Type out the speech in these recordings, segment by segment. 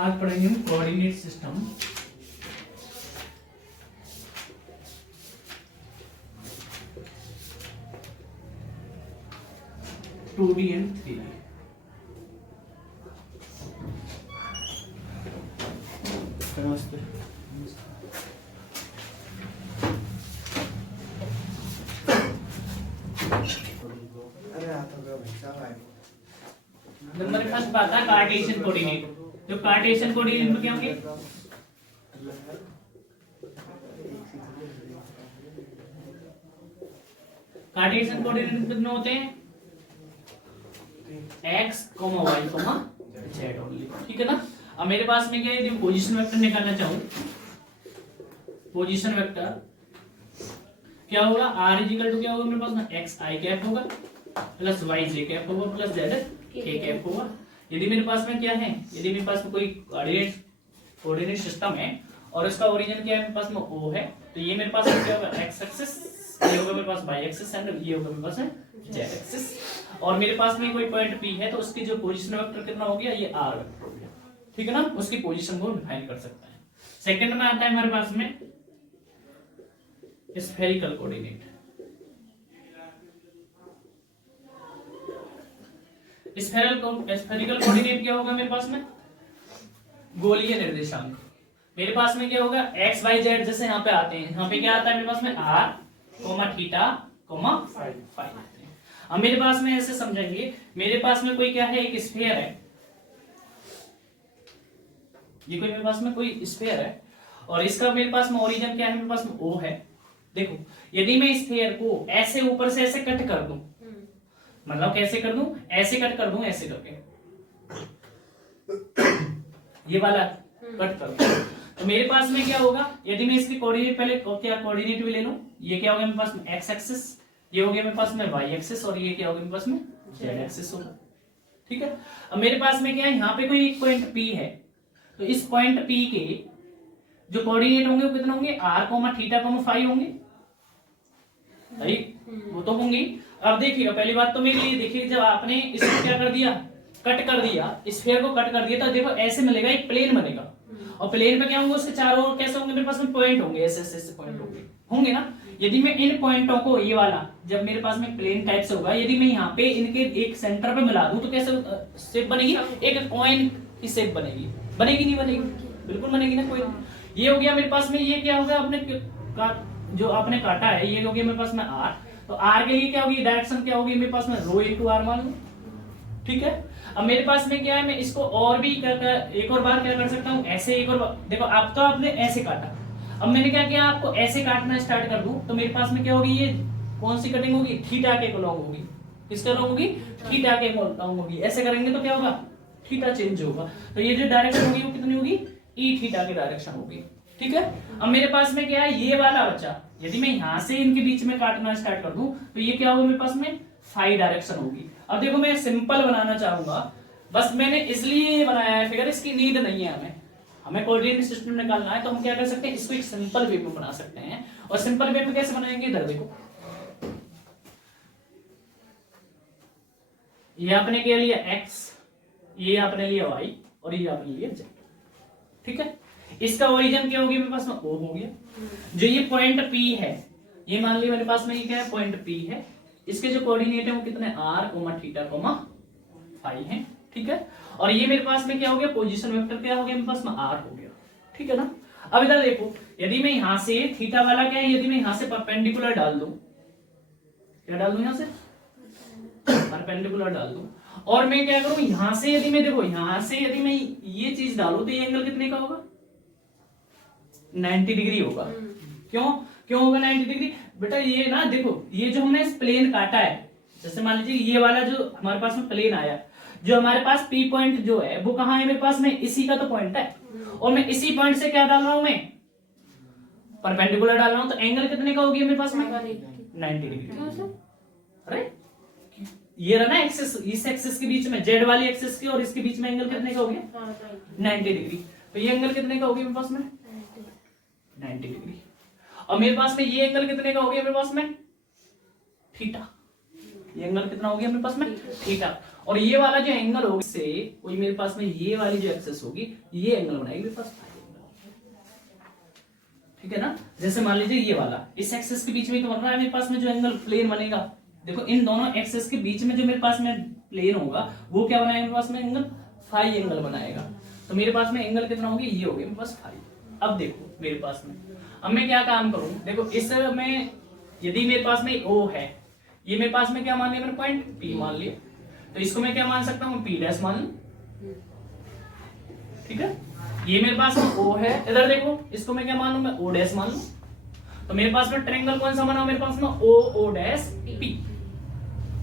आज पढ़ेंगे हम coordinate system. Two D and 3D। नमस्ते। नंबर फर्स्ट बात है कार्टेशियन कोऑर्डिनेट। तो कार्टेशियन कोऑर्डिनेट में क्या होंगे? कार्टेशियन कोऑर्डिनेट कितने होते हैं? x, y, z only. ठीक है ना। अब मेरे पास में क्या है, पोजीशन वेक्टर निकालना चाहूं, पोजीशन वेक्टर क्या होगा? r इक्वल टू क्या होगा मेरे पास में? x i कैप होगा प्लस y j कैप होगा प्लस z k कैप होगा। यदि मेरे पास में क्या है, यदि मेरे पास में कोई कोऑर्डिनेट सिस्टम है और इसका ओरिजिन क्या है मेरे पास में o है, तो ये मेरे पास में क्या होगा? x एक्सिस, ये होगा मेरे पास y एक्सिस एंड ये होगा मेरे पास में z एक्सिस। और मेरे पास में कोई पॉइंट p है तो उसकी जो पोजीशन वेक्टर कितना हो गया? ये r वेक्टर हो गया। ठीक है ना। उसकी पोजीशन को डिफाइन कर सकते हैं। सेकंड में आता है हमारे पास में स्फेरिकल कोऑर्डिनेट। स्फेरिकल कोऑर्डिनेट क्या होगा मेरे पास में? गोलीय निर्देशांक। मेरे पास में क्या होगा? x y z जैसे यहाँ पे आते हैं, यहाँ पे क्या आता है मेरे पास में? r, theta, phi. अब मेरे पास में ऐसे समझेंगे, मेरे पास में कोई क्या है? एक स्फीयर है। ये कोई मेरे पास में कोई स्फीयर है और इसका मेरे पास में ओरिजिन क्या है? मेरे पास में O है। देखो, यदि मैं स्फीयर को ऐसे ऊपर से ऐसे कट कर दूं, मतलब कैसे कर दूं? ऐसे कट कर दूं, ऐसे करके ये वाला कट कर दूं, तो मेरे पास में क्या होगा? यदि मैं इसके कोऑर्डिनेट पहले क्या कोऑर्डिनेट भी ले लूं, ये क्या होगा मेरे पास में? x एक्सिस, ये हो गया मेरे पास में y एक्सिस और ये क्या होगा मेरे पास में? z एक्सिस होगा। ठीक है। अब मेरे पास में क्या है? यहाँ पे कोई एक पॉइंट P है, तो इस पॉइंट P के जो कोऑर्डिनेट होंगे वो कितने होंगे? r, थीटा, फाई होंगे। वो तो होंगे। अब देखिएगा, पहली बात तो मेरे लिए देखिए, जब आपने इसको क्या कर दिया? कट कर दिया, स्फीयर को कट कर दिया, तो देखो ऐसे मिलेगा, एक प्लेन बनेगा और प्लेन पे क्या होंगे? उसके चारों ओर कैसे होंगे? मेरे पास में पॉइंट होंगे, ऐसे पॉइंट होंगे ना। यदि मैं इन पॉइंटों को, ये वाला जब मेरे पास में प्लेन टाइप से होगा, यदि मैं यहाँ पे इनके एक सेंटर पे मिला दूं तो कैसे शेप बनेगी? एक कॉइन की शेप बनेगी। बनेगी नहीं बनेगी? बिल्कुल बनेगी ना। कोई ये हो गया मेरे पास में, ये क्या होगा? अपने जो आपने काटा है ये हो गया मेरे पास में r, तो r के लिए क्या होगी? डायरेक्शन क्या होगी मेरे पास में? रो इंटू r मान लो। ठीक है। अब मेरे पास में क्या है, मैं इसको और भी एक और बार क्या कर सकता हूँ? ऐसे एक और देखो, आप तो आपने ऐसे काटा, अब मैंने क्या किया? आपको ऐसे काटना स्टार्ट कर दूं तो मेरे पास में क्या होगी? ये कौन सी कटिंग होगी? थीटा के लॉन्ग होगी। किसका लॉन्ग होगी? थीटा के लॉन्ग होगी। ऐसे करेंगे तो क्या होगा? थीटा चेंज होगा, तो ये जो डायरेक्शन होगी वो कितनी होगी? ई थीटा की डायरेक्शन होगी। ठीक है। अब मेरे पास में क्या है? ये वाला बच्चा, यदि मैं यहां से इनके बीच में काटना स्टार्ट कर दूं तो ये क्या होगा मेरे पास में? फाई डायरेक्शन होगी। अब देखो, मैं सिंपल बनाना चाहूंगा, बस मैंने इसलिए बनाया है फिगर, इसकी नीड नहीं है हमें कोऑर्डिनेट सिस्टम निकालना है, तो हम क्या कर सकते हैं? इसको एक सिंपल वे में बना सकते हैं। और सिंपल वे में कैसे बनाएंगे? इधर देखो, ये आपने क्या लिया? x, ये आपने लिया y और ये आपने लिया z। ठीक है। इसका ओरिजिन क्या होगी मेरे पास में? O हो गया। जो ये पॉइंट P है, ये मान लिया मेरे पास में ये क्या है? पॉइंट P है। इसके जो कोऑर्डिनेट है वो कितने? r, थीटा, फाई है। ठीक है। और ये मेरे पास में क्या हो गया? पोजीशन वेक्टर क्या हो गया मेरे पास में? r हो गया। ठीक है ना। अब इधर देखो, यदि मैं यहां से थीटा वाला क्या है, यदि मैं यहां से परपेंडिकुलर डाल दूं, क्या डाल दूं? यहां से परपेंडिकुलर डाल दूं और मैं क्या करूं? यहां से यदि मैं देखो, यहां से यदि मैं ये चीज डालूं तो ये एंगल कितने का होगा? 90 डिग्री होगा। क्यों होगा 90 डिग्री? बेटा ये ना देखो, ये जो हमने प्लेन काटा है, जैसे मान लीजिए ये वाला जो हमारे पास में प्लेन आया, जो हमारे पास P पॉइंट जो है वो कहाँ है मेरे पास में? इसी का तो पॉइंट है और मैं इसी पॉइंट से क्या डाल रहा हूं? मैं परपेंडिकुलर डाल रहा हूं, तो एंगल कितने का होगी मेरे पास में? 90 डिग्री। अरे ये रहा ना एक्सिस, इस एक्सिस के बीच में, जेड वाली एक्सिस के और इसके बीच में एंगल कितने का हो गया? 90 डिग्री। तो ये एंगल कितने का हो गया मेरे पास में? 90 डिग्री। और मेरे पास में ये एंगल कितने का हो गया मेरे पास में? थीटा। ये एंगल कितना हो गया मेरे पास में थीटा। और ये वाला जो एंगल होगा इससे वही मेरे पास में ये वाली जो एक्सिस होगी ये एंगल बनाएगी मेरे पास फाई एंगल, ठीक है ना। जैसे मान लीजिए ये वाला इस एक्सिस के बीच में तो बन रहा है मेरे पास में जो एंगल प्लेन बनेगा, देखो इन दोनों एक्सिस के बीच में जो मेरे पास में प्लेन होगा वो क्या बनाएगा मेरे पास में एंगल फाई एंगल बनाएगा। तो मेरे पास में एंगल कितना होगी ये हो गया मेरे पास फाई। अब देखो मेरे पास में अब मैं क्या काम करूं, देखो इस में यदि मेरे पास में O है, ये मेरे पास में क्या मान लिया मैंने पॉइंट P मान लिया, तो इसको मैं क्या मान सकता हूँ P डैश मान लूं, ठीक है। ये मेरे पास में O है, इधर देखो इसको मैं क्या मान लूं मैं O डैश मान लूं, तो मेरे पास में ट्रायंगल कौन सा बना मेरे पास में O डैश P।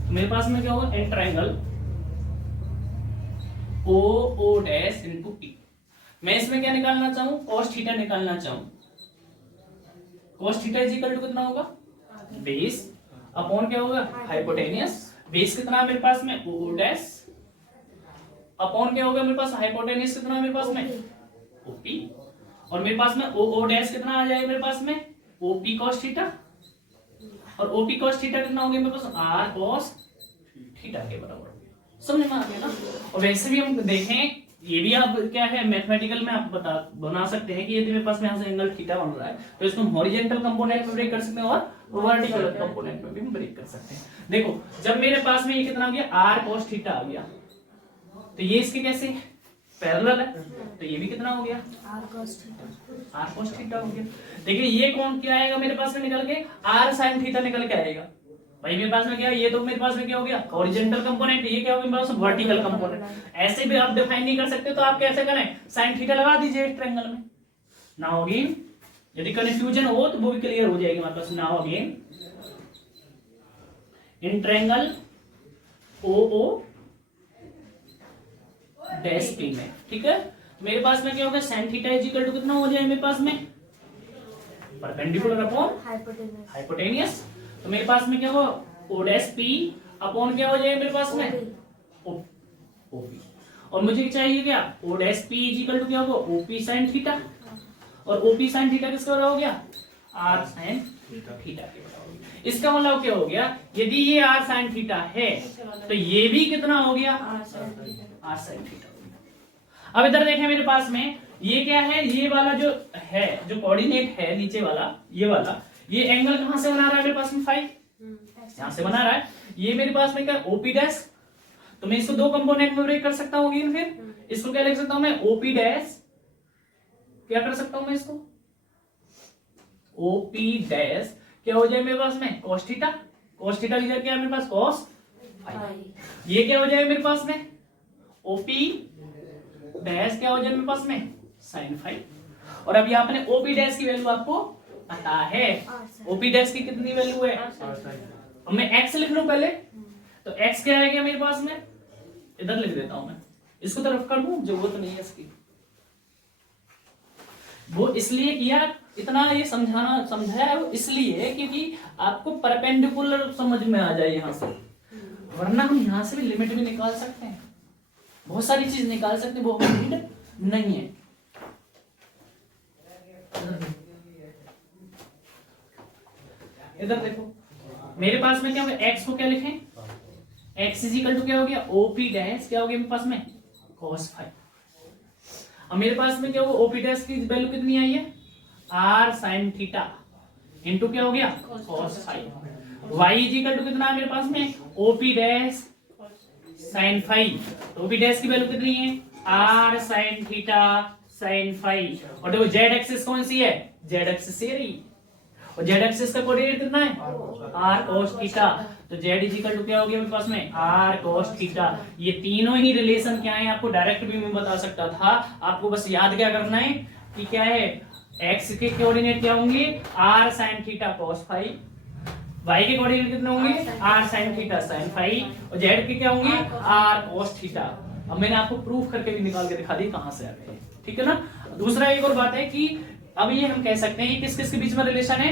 तो मेरे पास में क्या होगा in triangle O dash into P। मैं इसमें क्या निकालना चाहूं cos थीटा निकालना चाहूं, cos theta is equal to कितना होगा बेस अपॉन क्या होगा हाइपोटेनियस, बेस कितना है मेरे पास में O डैश अपॉन क्या होगा मेरे पास हाइपोटेनियस कितना है मेरे पास में OP, और मेरे पास में O डैश कितना आ जाएगा मेरे पास में OP cos थीटा, और OP cos थीटा कितना हो गया मेरे पास R cos थीटा के बराबर हो गया। समझ में आ गया ना। और वैसे भी हम देखें ये भी आप क्या है मैथमेटिकल में आप बना सकते हैं कि यदि मेरे पास में यहाँ से एंगल थीटा बन रहा है तो इसको हॉरिजॉन्टल कंपोनेंट में ब्रेक कर सकते हैं और वर्टिकल कंपोनेंट में भी हम ब्रेक कर सकते हैं। देखो जब मेरे पास में ये कितना हो गया R cos थीटा आ गया, तो ये इसके कैसे पैरेलल है, तो ये भी कितना हो गया R cos थीटा हो गया। देखिए ये कौन क्या आएगा मेरे पास में निकल के R sin थीटा निकल के आएगा। भाई मेरे पास में क्या है ये तो मेरे पास में क्या हो गया हॉरिजॉन्टल कंपोनेंट, ये क्या हो गया मेरे पास वर्टिकल कंपोनेंट। ऐसे भी आप डिफाइन नहीं कर सकते तो आप कैसे करें sin थीटा लगा दीजिए इस ट्रायंगल में। नाउ अगेन यदि कंफ्यूजन हो तो वो भी क्लियर हो जाएगी हमारे पास। Now again in triangle OO dash P में, ठीक है। मेरे पास में क्या होगा sin theta is equal to कितना हो जाए मेरे पास में परपेंडिकुलर अपॉन हाइपोटेनियस, तो मेरे पास में क्या होगा O डैश P अपॉन क्या हो जाएगा मेरे पास में OP, और मुझे चाहिए क्या O dash P is equal to क्या होगा OP sin थीटा, और OP sin थीटा किसका बराबर हो गया R sin थीटा के बराबर हो गया। इसका मतलब क्या हो गया यदि ये R sin थीटा है तो ये भी कितना हो गया R sin थीटा हो गया। अब इधर देखें मेरे पास में ये क्या है, ये वाला जो है जो कोऑर्डिनेट है नीचे वाला ये एंगल कहां से बना रहा है मेरे पास में फाई यहां से बना रहा है। ये मेरे पास में क्या OP डैश, तो मैं इसको दो कंपोनेंट में ब्रेक कर सकता हूँ अगेन, फिर इसको क्या लिख सकता हूं मैं OP डैश, क्या कर सकता हूं मैं इसको OP डैश क्या हो जाए मेरे पास में cos थीटा, cos थीटा की जगह क्या है मेरे पास cos फाई, ये क्या हो जाएगा मेरे पास में OP डैश क्या हो जाए मेरे पास में sin फाई। और अभी आपने OP डैश की वैल्यू आपको पता है, OP डैश की कितनी वैल्यू है, अब मैं x लिख लूं पहले, तो x क्या आएगा मेरे पास में इधर लिख देता हूं मैं, इसको तरफ कर दूं जरूरत नहीं है इसकी। वो इसलिए किया इतना ये समझाया वो इसलिए क्योंकि आपको परपेंडिकुलर समझ में आ जाए यहां से, वरना हम यहां से भी लिमिट भी निकाल सकते हैं, बहुत सारी चीज निकाल सकते हैं, वो नीड नहीं है। इधर देखो मेरे पास में क्या हो गया x को क्या लिखें x इज इक्वल टू क्या हो गया OP डैश क्या हो गया मेरे पास में cos फाई। अब मेरे पास में क्या होगा OP डैश की वैल्यू कितनी आई है R sin थीटा इनटू क्या हो गया cos phi. y is equal to कितना है मेरे पास में OP डैश sin फाई, तो OP डैश की वैल्यू कितनी है R sin theta sin phi. और देखो z एक्सिस कौन सी है z एक्सिस ये रही, और z एक्सिस का कोऑर्डिनेट कितना है r cos थीटा, तो z इज इक्वल टू क्या हो गया मेरे पास में r cos थीटा। ये तीनों ही रिलेशन क्या है आपको डायरेक्ट भी मैं बता सकता था, आपको बस याद क्या करना है कि क्या है x के कोऑर्डिनेट क्या होंगे r sin theta cos phi, y के कोऑर्डिनेट कितने होंगे r sin theta sin phi, और z के क्या होंगे r cos थीटा। अब मैंने आपको प्रूफ करके भी निकाल के दिखा दी कहां से आ गए, ठीक है ना। दूसरा एक और बात है कि अब ये हम कह सकते हैं किस किस के बीच में रिलेशन है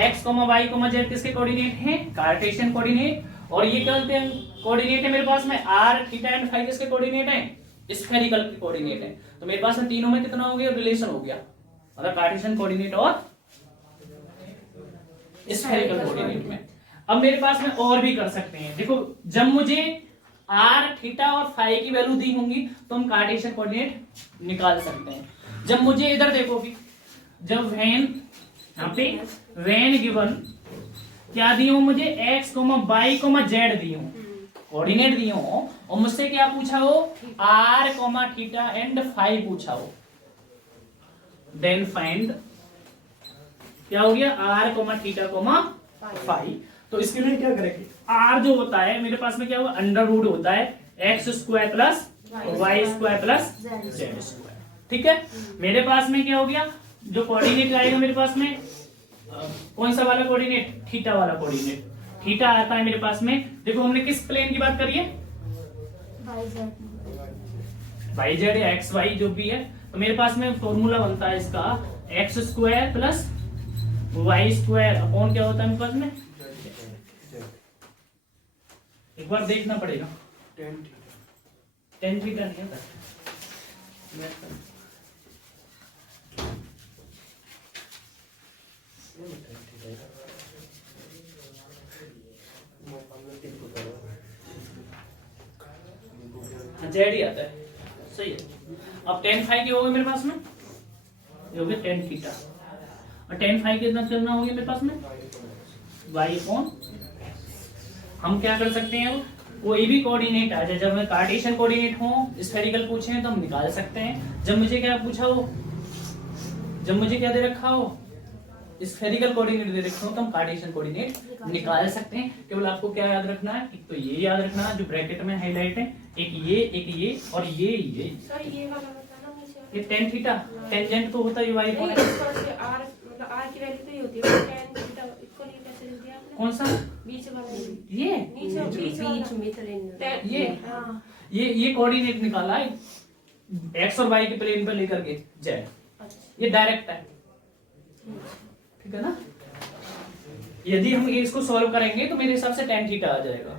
x, y, z किसके कोऑर्डिनेट है कार्टेशियन कोऑर्डिनेट, और ये क्या बोलते हैं कोऑर्डिनेट है मेरे पास में r थीटा एंड फाई किसके कोऑर्डिनेट है स्फेरिकल के कोऑर्डिनेट है। तो मेरे पास में तीनों में कितना हो गया रिलेशन हो गया, मतलब कार्टेशियन कोऑर्डिनेट और स्फेरिकल कोऑर्डिनेट में। अब मेरे पास में और भी कर सकते हैं। देखो जब मुझे आर थीटा और फाई की वैल्यू दी होंगी तो हम कार्टेशियन कोऑर्डिनेट निकाल सकते हैं। जब मुझे इधर देखो कि जब वेन यहाँ पे वेन गिवन क्या दी हो मुझे x, y, z दी हो, कोऑर्डिनेट दी हो और मुझसे क्या पूछा हो r, थीटा एंड फाई पूछा हो, देन फाइंड क्या हो गया r, थीटा, फाई। तो इसके लिए क्या करेंगे, r जो होता है मेरे पास में क्या होगा अंडर रूट होता है x square plus Y square plus Z square. ठीक है, मेरे पास में क्या हो गया जो कोऑर्डिनेट आएगा मेरे पास में कौन सा वाला कोऑर्डिनेट, थीटा वाला कोऑर्डिनेट। थीटा आता है मेरे पास में, देखो हमने किस प्लेन की बात करी है, वाई जेड या एक्स वाई जो भी है। तो मेरे पास में फॉर्मूला बनता है इसका X square plus Y square upon क्या होता है मेरे पास में, एक बार देखना पड़ेगा, टेन थीटा नहीं होता। जेड ही आता है, सही है। अब टेन फाइव के हो गए मेरे पास में, ये हो गया टेन थीटा, और टेन फाइव कितना चलना हो गया मेरे पास में वाई अपॉन। हम क्या कर सकते हैं, कोई भी कोऑर्डिनेट आ जाए, जब मैं कार्टेशियन कोऑर्डिनेट हो स्फेरिकल पूछे हैं तो हम निकाल सकते हैं। जब मुझे क्या पूछा हो, जब मुझे क्या दे रखा हो स्फेरिकल कोऑर्डिनेट दे रखा हो तो हम कार्टेशियन कोऑर्डिनेट निकाल सकते हैं। केवल आपको क्या याद रखना है, एक तो ये याद रखना जो ब्रैकेट में हाईलाइट है, एक ये और ये सर ये वाला बताना मुझे, ये टेन थीटा टेंजेंट तो होता है वाई नहीं इसका से आर मतलब आर की वैल्यू तो ही होती है टेन थीटा, इसको लिए कैसे लिख दिया आपने, कौन सा बीच वाला ये नीचे बीच में ये हाँ ये कोऑर्डिनेट निकाला है एक्स और वाई के प्लेन पर लेकर के जेड, ये डायरेक्ट है, ठीक है ना। यदि हम इसको सॉल्व करेंगे तो मेरे हिसाब से टेन थीटा आ जाएगा।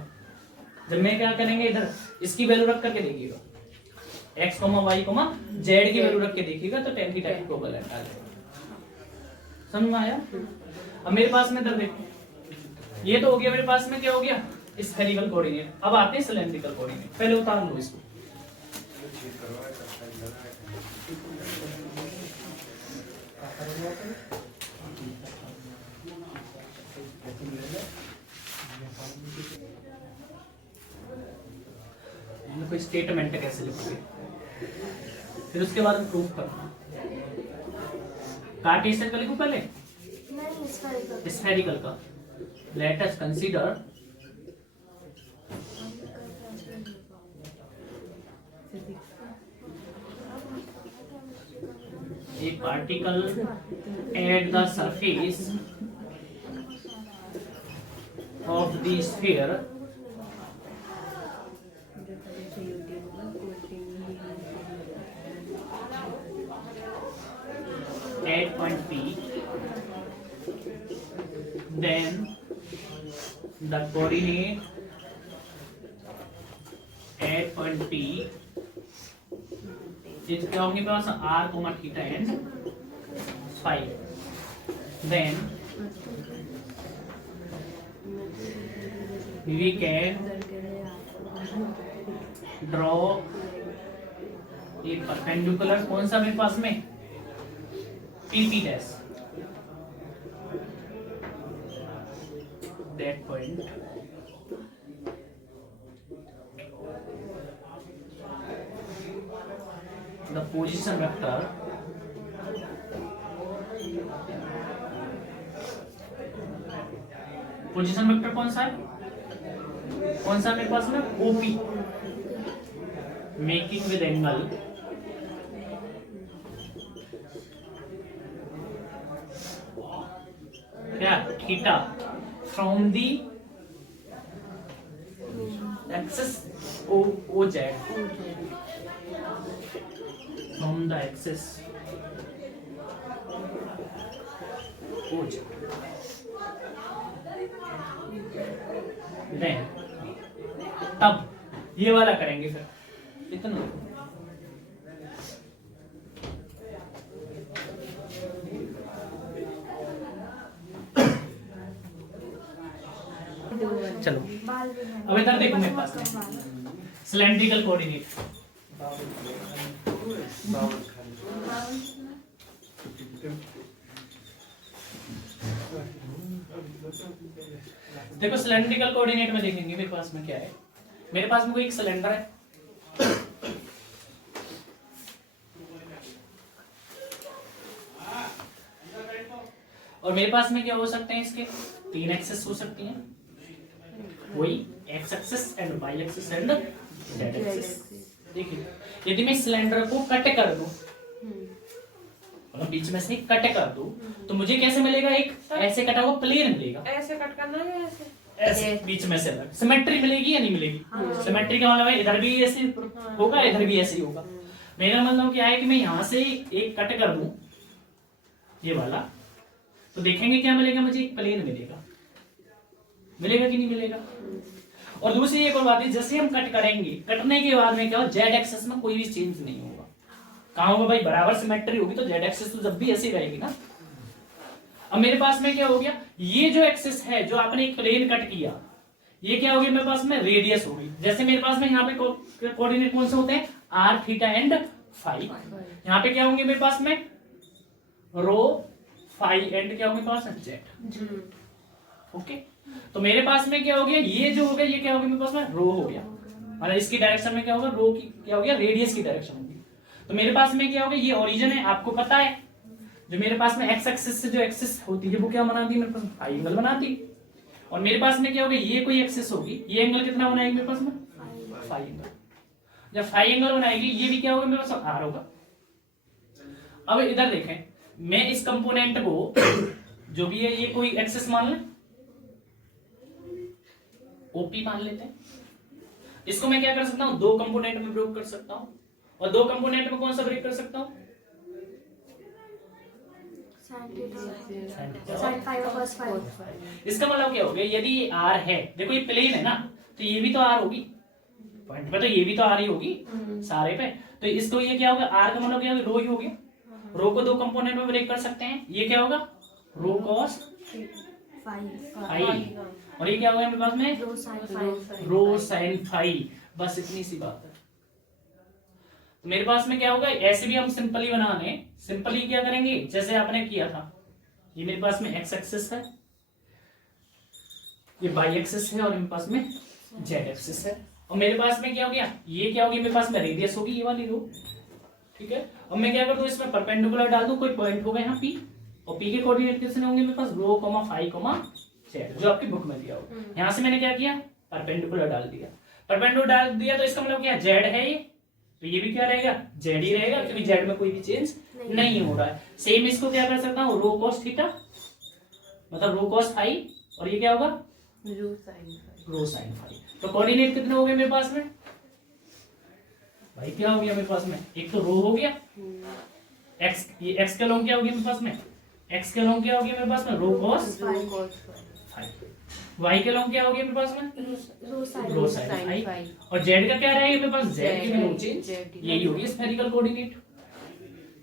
जब मैं क्या करेंगे इधर इसकी वैल्यू रख करके देखिएगा, x, y, z की वैल्यू रख के देखिएगा तो टेन थीटा इक्विवेलेंट आ जाएगा। समझ में आया। अब मेरे पास में इधर देखो, ये तो हो गया मेरे पास में क्या हो गया स्फेरिकल कोऑर्डिनेट। अब आते हैं सिलेंड्रिकल कोऑर्डिनेट, पहले उतार लो इसको। कोई स्टेटमेंट कैसे लिखोगे, फिर उसके बाद प्रूफ करना। कार्टेशियन का लिखो पहले, स्फेरिकल का। Let us consider a particle at the surface of the sphere at point P, then the coordinate at point P is क्या होंगे पास r, theta and phi. Then we can draw a perpendicular, कौन सा मेरे पास में PP dash, that point the position vector कौन सा है, कौन सा मेरे पास में OP, मेकिंग विद एंगल क्या theta from the axis OZ, from the axis OZ, then तब ये वाला करेंगे फिर इतना। चलो बाल भी हैं। अब इधर देखो मेरे पास में कम बाल है। Cylindrical coordinate. देखो सिलेंड्रिकल कोऑर्डिनेट में देखेंगे मेरे पास में क्या है। मेरे पास में कोई एक सिलेंडर है, और मेरे पास में क्या हो सकते हैं, इसके 3 एक्सेस हो सकती हैं, वही X axis and Y axis and Z axis. देखिए यदि मैं सिलेंडर को कट कर दूं, मतलब बीच में से कट कर दूं, तो मुझे कैसे मिलेगा, एक ऐसे कटा हुआ प्लेन मिलेगा, ऐसे कट करना है या ऐसे? ऐसे बीच में से अलग। सिमेट्री मिलेगी या नहीं मिलेगी? सिमेट्री का मतलब है इधर भी ऐसे होगा, इधर भी ऐसे ही होगा। मेरा मतलब क्या है कि मैं यहाँ से एक कट कर दूं ये वाला, तो देखेंगे क्या मिलेगा, मुझे एक प्लेन मिलेगा। मिलेगा कि नहीं मिलेगा? और दूसरी एक और बात है, जैसे हम कट करेंगे, कटने के बाद में क्या हो, जेड एक्सिस में कोई भी चेंज नहीं होगा। कहाँ होगा भाई, बराबर सिमेट्री होगी तो जेड एक्सिस तो जब भी ऐसी रहेगी ना। अब मेरे पास में क्या हो गया, ये जो एक्सिस है, जो आपने एक प्लेन कट किया, ये क्या होगी मेरे पास में, रेडियस होगी। जैसे मेरे पास में यहाँ पे कोऑर्डिनेट कौन से होते हैं, आर, थीटा एंड फाई। यहाँ पे क्या होंगे मेरे पास में, रो, फाई एंड क्या होंगे मेरे पास में, जेड। ओके, तो मेरे पास में क्या हो गया, ये जो हो गया, ये क्या हो गया मेरे पास में, रो हो गया। मतलब इसकी डायरेक्शन में क्या होगा, रो की क्या हो गया, रेडियस की डायरेक्शन होगी। तो मेरे पास में क्या हो गया, ये ओरिजिन है, आपको पता है, जो मेरे पास में एक्स एक्सिस से जो एक्सिस होती है वो क्या बनाती है, मेरे पास फाई एंगल बनाती है। और मेरे पास में क्या होगा, ये कोई एक्सिस होगी, ये एंगल कितना बनाएगी मेरे पास में, फाई एंगल। जब फाई एंगल बनाएगी, ये भी क्या होगा मेरे पास, आर होगा। अब इधर देखें, मैं इस कंपोनेंट को जो भी है, ये कोई एक्सिस मान लें, ओपी मान लेते हैं। इसको मैं क्या कर सकता हूं, 2 कंपोनेंट में ब्रेक कर सकता हूं, और 2 कंपोनेंट में कौन सा ब्रेक कर सकता हूं, sin फाई और cos फाई। इसका मतलब क्या हो गया, यदि ये आर है, देखो ये प्लेन है ना, तो ये भी तो आर होगी, पॉइंट पे तो ये भी तो आर ही होगी सारे पे। तो इसको ये क्या होगा, आर का मतलब क्या होगा, रो ही हो गया। रो को 2 कंपोनेंट में ब्रेक कर सकते हैं, ये क्या होगा, रो कॉस फाई, और ये क्या होगा मेरे पास में, rho sin phi. Rho sine phi. बस इतनी सी बात है। तो मेरे पास में क्या होगा, ऐसे भी हम सिंपली बनाने, सिंपली क्या करेंगे, जैसे आपने किया था, ये मेरे पास में एक्स एक्सिस है, ये वाई एक्सिस है, और मेरे पास में जेड एक्सिस है। और मेरे पास में क्या हो गया, ये क्या होगी मेरे पास में, रेडियस होगी, ये वाली रो। ठीक है, अब मैं क्या कर दूं, इसमें परपेंडिकुलर डाल दूं, कोई पॉइंट होगा यहाँ पी, और पी के कोऑर्डिनेट कितने होंगे मेरे पास, रो, फाई, जेड, जो आपकी बुक में दिया होगा। यहाँ से मैंने क्या किया, परपेंडिकुलर डाल दिया। परपेंडिकुलर डाल दिया तो इसका मतलब क्या, जेड है ये, तो ये भी क्या रहेगा, जेड ही रहेगा, क्योंकि जेड में कोई भी चेंज नहीं हो रहा है। सेम इसको क्या कर सकता हूँ, रो कॉस थीटा, मतलब रो कॉस फाई, और ये क्या होगा, रो साइन फाई। तो कोऑर्डिनेट कितने हो गए मेरे पास में भाई, क्या हो गया मेरे पास में, एक तो रो हो गया, एक्स, ये एक्स के लॉन्ग क्या हो गया मेरे पास में, एक्स के लॉन्ग क्या हो गया मेरे पास में, रो कॉस फाई। वाई के लॉन्ग क्या हो गया मेरे पास में, रो साइन फाई। और जेड का क्या रहेगा मेरे पास, जेड की नो चेंज, यही होगी स्फेरिकल कोऑर्डिनेट।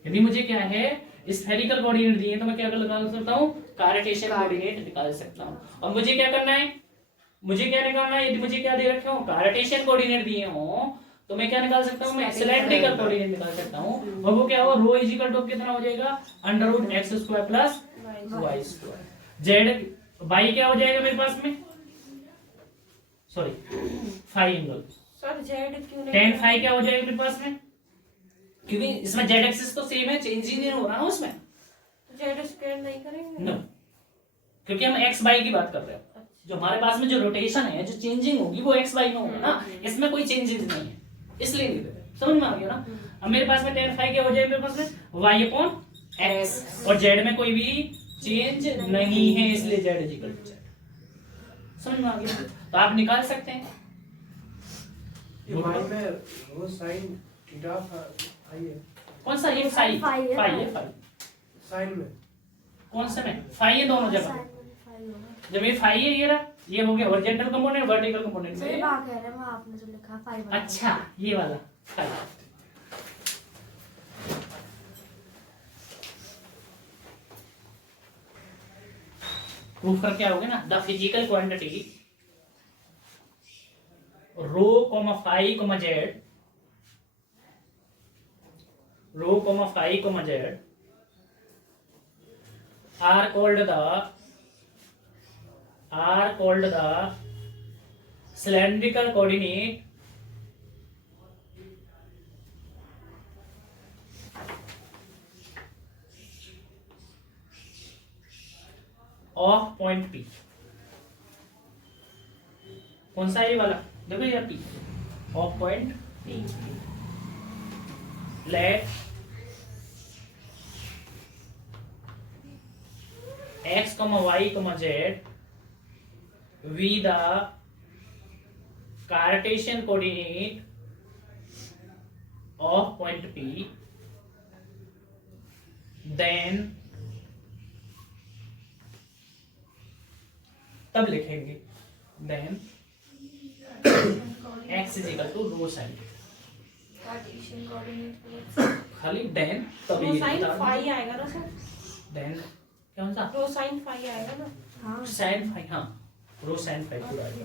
यदि मुझे क्या है, स्फेरिकल कोऑर्डिनेट दिए तो मैं क्या निकाल सकता हूँ, कार्टेशियन कोऑर्डिनेट निकाल सकता हूँ। और मुझे क्या करना है, मुझे क्या निकालना है, यदि मुझे क्या दे रखे हो, कार्टेशियन कोऑर्डिनेट दिए हो, तो मैं क्या निकाल सकता हूँ, मैं सिलेंड्रिकल कोऑर्डिनेट निकाल सकता हूँ। और वो क्या होगा, रो इज इक्वल टू कितना हो जाएगा, √x² plus y²। Z by क्या हो जाएगा मेरे पास में, sorry phi angle, sir Z क्यों नहीं, tan फाई क्या हो जाएगा मेरे पास में, क्योंकि इसमें जेड एक्सिस तो सेम है, चेंज ही नहीं हो रहा ना उसमें, जेड स्क्वायर नहीं करेंगे नो, क्योंकि हम एक्स बाई की बात कर रहे हैं। जो हमारे पास में जो रोटेशन है, जो चेंजिंग होगी वो एक्स बाई में होगा ना, इसमें कोई चेंजेस नहीं है, इसलिए नहीं दे रहे। समझ में आ गया ना। अब मेरे पास में tan फाई क्या हो जाएगा मेरे पास में, y अपॉन x, और z में कोई भी चेंज नहीं है, इसलिए z is equal to z। समझ में आ गया, तो आप निकाल सकते हैं। ये y में वो sin थीटा फाई है, कौन सा, ये फाई, फाई है, फाई है, फाई sin में कौन सा में, फाई है दोनों जगह। जब ये फाई है, ये रहा, ये हो गया हॉरिजॉन्टल कंपोनेंट, वर्टिकल कंपोनेंट सही में। बात कह रहे हैं, वहाँ आपने जो लिखा फाई बना अच्छा, ये वाला फाई। प्रूफ करके आओगे ना, the physical quantity rho comma phi comma Z, rho comma phi comma Z are called the cylindrical coordinate of point P। कौन सा है ये वाला, देखो ये P of point P। let x, y, z be the Cartesian coordinate of point P, then तब लिखेंगे then x is equal to rho sin, Cartesian coordinate खाली then तब रो ये साइन बता फाई आएगा ना सर, then कौन सा रो साइन फाई आएगा ना। हाँ sin phi, हाँ रो sin phi पूरा आएगा।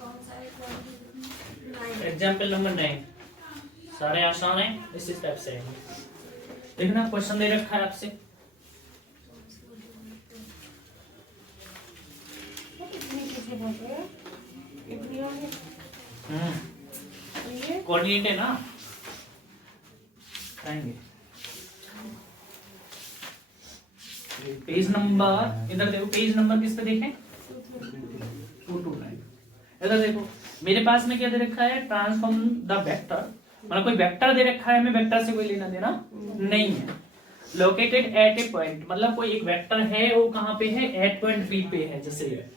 कौन सा है? एग्जाम्पल नंबर 9, सारे आसान हैं, इसी टाइप से हैं। देखना क्वेश्चन दे रखा है आपसे, इतनी किसे बोलते हैं, इतनी होगी ये कोऑर्डिनेट है ना, आएंगे पेज नंबर, इधर देखो पेज नंबर किस पे देखें, 229। इधर देखो मेरे पास में क्या दे रखा है, ट्रांसफॉर्म द वेक्टर, मतलब कोई वेक्टर दे रखा है, मैं वेक्टर से कोई लेना देना नहीं है। लोकेटेड एट ए पॉइंट, मतलब कोई एक वेक्टर है, वो कहाँ पे है, एट पॉइंट बी पे है जैसे ये,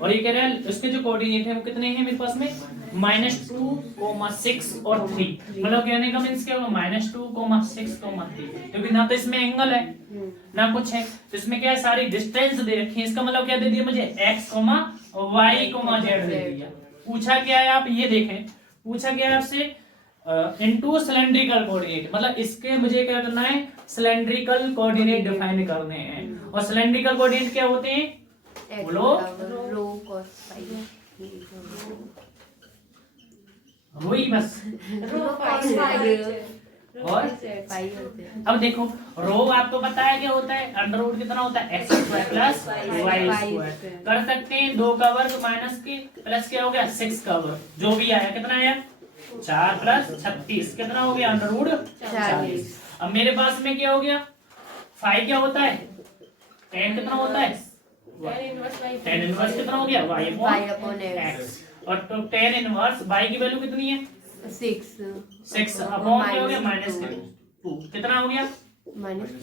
और ये कह रहा है उसके जो कोऑर्डिनेट है वो कितने हैं मेरे पास में, -2, 6 और 3। मतलब कहने का मीन्स क्या होगा, -2, 6, 3, क्योंकि ना तो इसमें एंगल है ना कुछ है, तो इसमें क्या है, सारी डिस्टेंस दे रखी है। इसका मतलब क्या दे दिया मुझे, x, y, z दे दिया। पूछा क्या है, आप ये देखें, पूछा क्या है आपसे, इनटू सिलेंड्रिकल कोऑर्डिनेट, मतलब इसके मुझे क्या करना है, सिलेंड्रिकल कोऑर्डिनेट डिफाइन करने हैं। और सिलेंड्रिकल कोऑर्डिनेट क्या होते हैं, बोलो, रो cos phi वही बस। रो cos फाई phi और phi होते हैं। अब देखो रो आपको पता है क्या होता है, अंडर रूट कितना होता है, x square plus y square. कर सकते हैं 2 का वर्ग माइनस के प्लस क्या हो गया, 6 का वर्ग, जो भी आया कितना आया, 4 प्लस 36 कितना हो गया, अंडर रूट 40। अब मेरे पास में क्या हो गया, फाई क्या होता है, tan कितना होता है, tan इनवर्स कितना हो गया, y अपॉन x, और तो tan इनवर्स y की वैल्यू कितनी है, 6 अपॉन क्या हो गया, -2, कितना हो गया,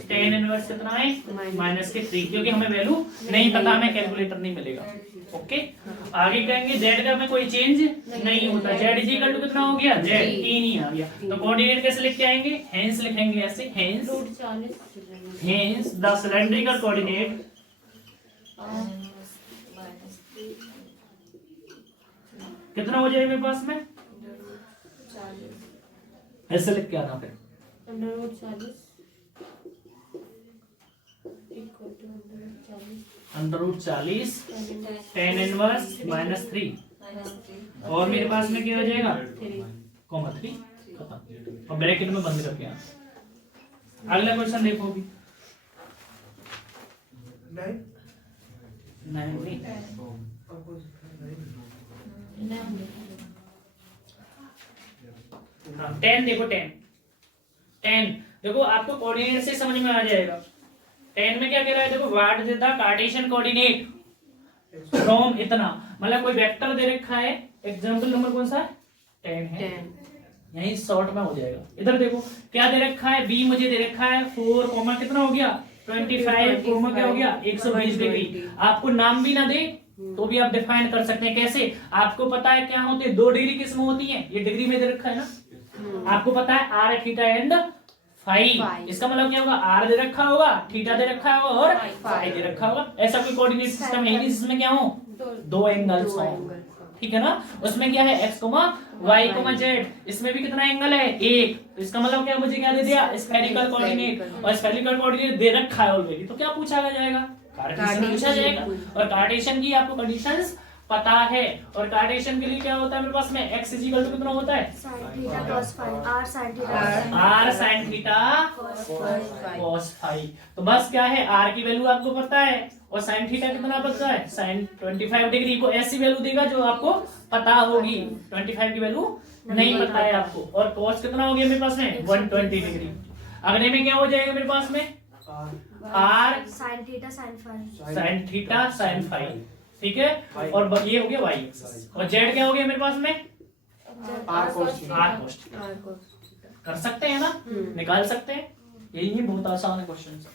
tan इनवर्स कितना है, -3, क्योंकि हमें वैल्यू नहीं पता, हमें कैलकुलेटर नहीं मिलेगा। ओके, आगे कहेंगे z का में कोई चेंज नहीं होता, z इज इक्वल टू कितना हो गया, z 3 ही आ गया। तो कोऑर्डिनेट कैसे लिख के आएंगे, हेंस लिखेंगे ऐसे, हेंस द सिलेंड्रिकल कोऑर्डिनेट कितना हो जाएगा मेरे पास में, ऐसे लिख के आना, फिर अंडर रूट 40 tan इनवर्स -3, और मेरे पास में क्या हो जाएगा, -3 खत्म, और ब्रैकेट में बंद करके आना। अगला क्वेश्चन देखो अभी, 10 देखो, 10 देखो, आपको कोऑर्डिनेट से समझ में आ जाएगा। 10 में क्या कह रहा है, देखो what is the Cartesian coordinate from इतना, मतलब कोई वेक्टर दे रखा है, एग्जांपल नंबर कौन सा है, 10 है, यही शॉर्ट में हो जाएगा। इधर देखो क्या दे रखा है, बी मुझे दे रखा है 4, कितना हो गया, 25, क्या हो गया, 120 डिग्री। आपको नाम भी ना दे तो भी आप डिफाइन कर सकते हैं, कैसे, आपको पता है क्या होते हैं, 2 डिग्री किस में होती है, ये डिग्री में दे रखा है ना, आपको पता है आर, थीटा एंड फाई, इसका मतलब क्या होगा, आर दे रखा होगा, थीटा दे रखा होगा और फाई दे रखा होगा। ऐसा कोई कोऑर्डिनेट सिस्टम है नहीं जिसमें क्या हो, 2 एंगल्स हो। ठीक है ना। उसमें क्या है x, y, z, इसमें भी कितना एंगल है 1, तो इसका मतलब क्या मुझे क्या दे दिया स्फेरिकल कोऑर्डिनेट, और स्फेरिकल कोऑर्डिनेट दे रखा है ऑलरेडी, तो क्या पूछा जाएगा कार्टेशियन पूछा जाएगा। और कार्टेशियन की आपको कंडीशंस पता है, और कार्टेशियन के लिए क्या होता है मेरे पास में x इक्वल टू कितना होता है sin theta cos phi r sin theta r sin theta cos phi। तो बस क्या है r की वैल्यू आपको पता है, और sin थीटा कितना पता है sin 25 डिग्री को ऐसी वैल्यू देगा जो आपको पता होगी, 25 की वैल्यू नहीं पता है आपको। और cos कितना हो गया मेरे पास में 120 डिग्री। अगले में क्या हो जाएगा मेरे पास में r sin theta sin phi sin theta sin phi, ठीक है। और ये हो गया y एक्सिस, और z क्या हो गया मेरे पास में r cos r cos theta. कर सकते हैं ना, निकाल सकते हैं, यही बहुत आसान है क्वेश्चन।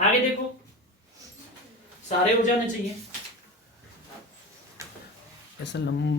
आगे देखो, सारे हो जाने चाहिए ऐसा लंबा